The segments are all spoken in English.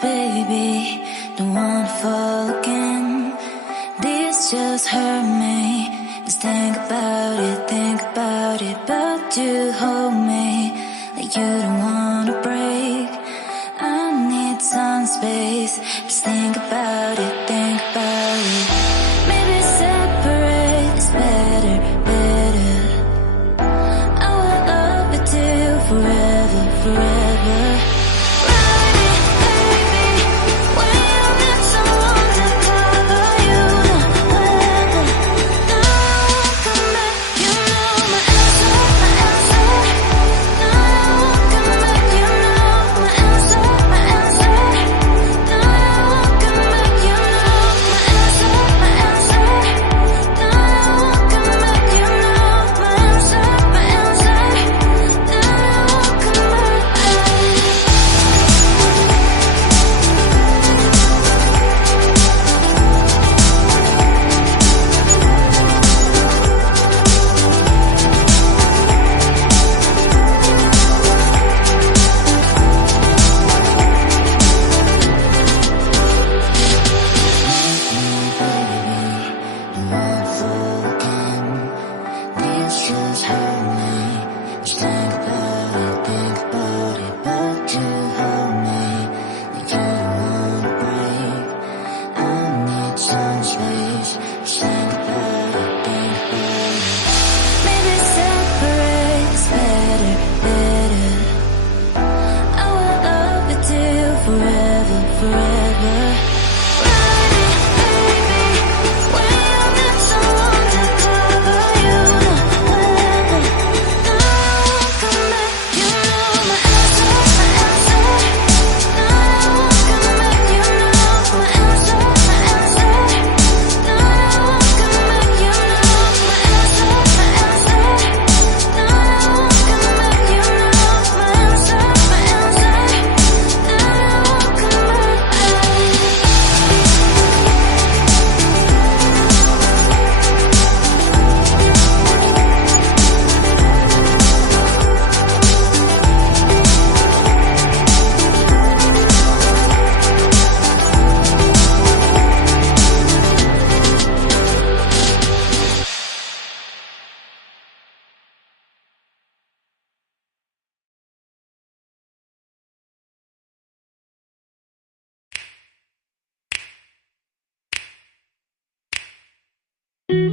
baby, don't wanna fall again. This just hurt me. Just think about it, but you hold me like you don't wanna break. I need some space. Just think about it, Maybe separate is better, better. I will love you till forever, forever.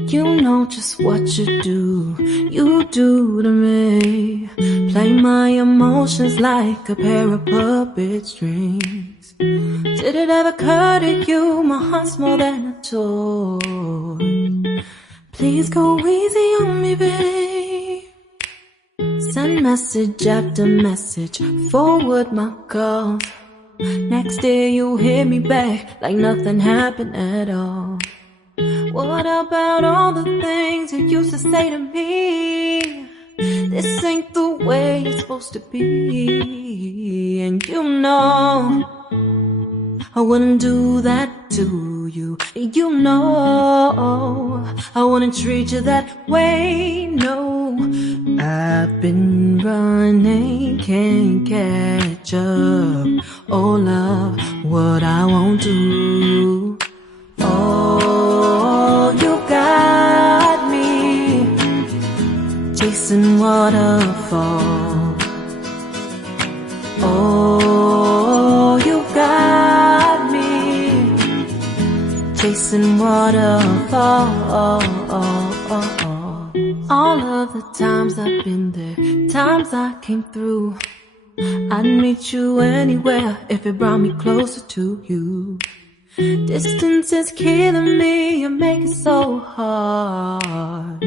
You know just what you do to me. Play my emotions like a pair of puppet strings. Did it ever occur to you my heart's more than a toy? Please go easy on me, babe. Send message after message, forward my calls. Next day you hit me back like nothing happened at all. What about all the things you used to say to me? This ain't the way it's supposed to be. And you know I wouldn't do that to you. You know I wouldn't treat you that way, no. I've been running, can't catch up. Oh love, what I won't do. Oh, you got me chasing waterfalls. Oh, you got me chasing waterfalls. All of the times I've been there, times I came through, I'd meet you anywhere if it brought me closer to you. Distance is killing me, you make it so hard.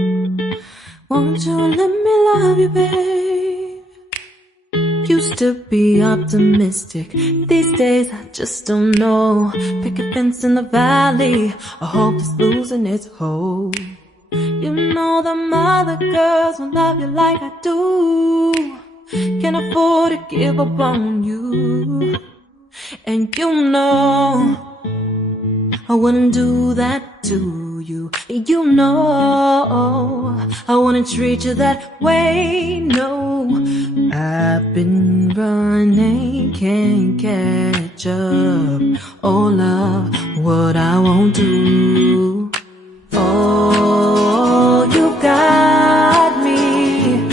Won't you let me love you, babe? Used to be optimistic, these days I just don't know. Pick a fence in the valley, I hope it's losing its hold. You know them other girls won't love you like I do. Can't afford to give up on you. And you know I wouldn't do that to you. You know I wouldn't treat you that way, no. I've been running, can't catch up. Oh love, what I won't do. Oh, you got me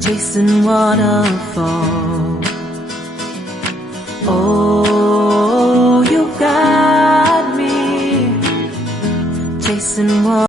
chasing waterfalls.